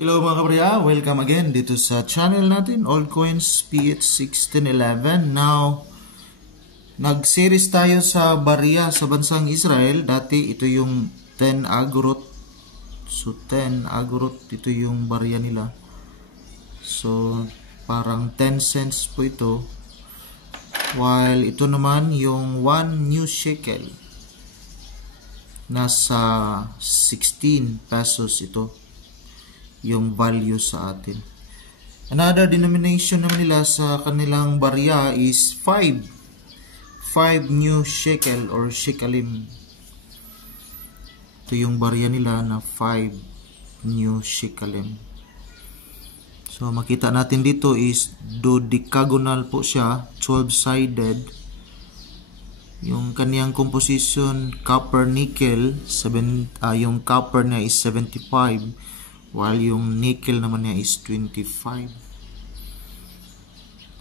Hello mga kabarya, welcome again dito sa channel natin, Altcoins PH1611. Now, nag-series tayo sa barya sa bansang Israel. Dati ito yung 10 agorot. So 10 agorot, ito yung barya nila. So parang 10 cents po ito. While ito naman yung 1 new shekel. Nasa 16 pesos ito yung value sa atin. Another denomination naman nila sa kanilang barya is 5 new shekel or shekalim. Ito yung barya nila na 5 new shekalim. So makita natin dito is dodecagonal po siya, 12-sided. Yung kaniyang composition copper nickel, yung copper niya is 75. While yung nickel naman niya is 25.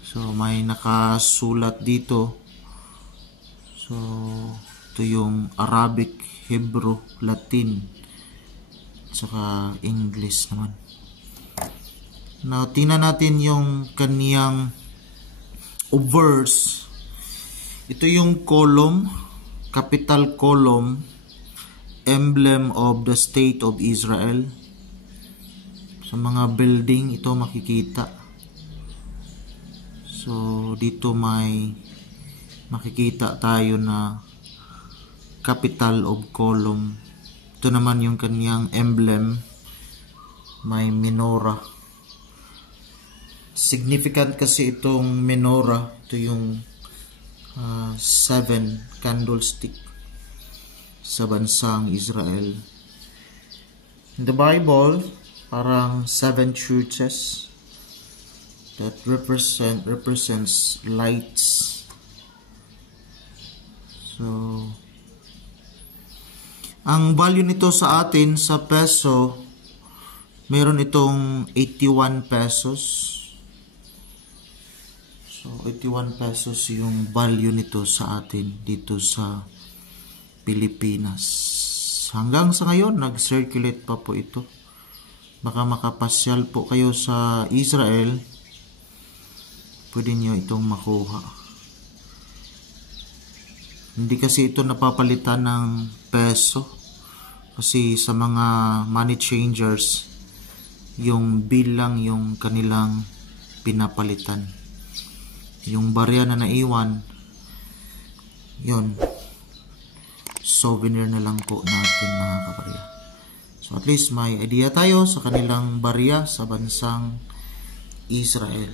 So may nakasulat dito. So ito yung Arabic, Hebrew, Latin, saka English naman. Now tingnan natin yung kaniyang verse. Ito yung column, capital column, emblem of the state of Israel. Sa mga building ito makikita. So dito may makikita tayo na capital of column. Ito naman yung kaniyang emblem, may menorah. Significant kasi itong menorah. Ito yung 7 candlestick sa bansang Israel. In the Bible, parang 7 churches that represents lights. So ang value nito sa atin sa peso, meron itong 81 pesos. So 81 pesos yung value nito sa atin dito sa Pilipinas. Hanggang sa ngayon nag-circulate pa po ito. Baka makapasyal po kayo sa Israel, pwede nyo itong makuha. Hindi kasi ito napapalitan ng peso, kasi sa mga money changers yung bilang yung kanilang pinapalitan. Yung barya na naiwan, yun, souvenir na lang po natin mga kabarya. So at least may idea tayo sa kanilang barya sa bansang Israel.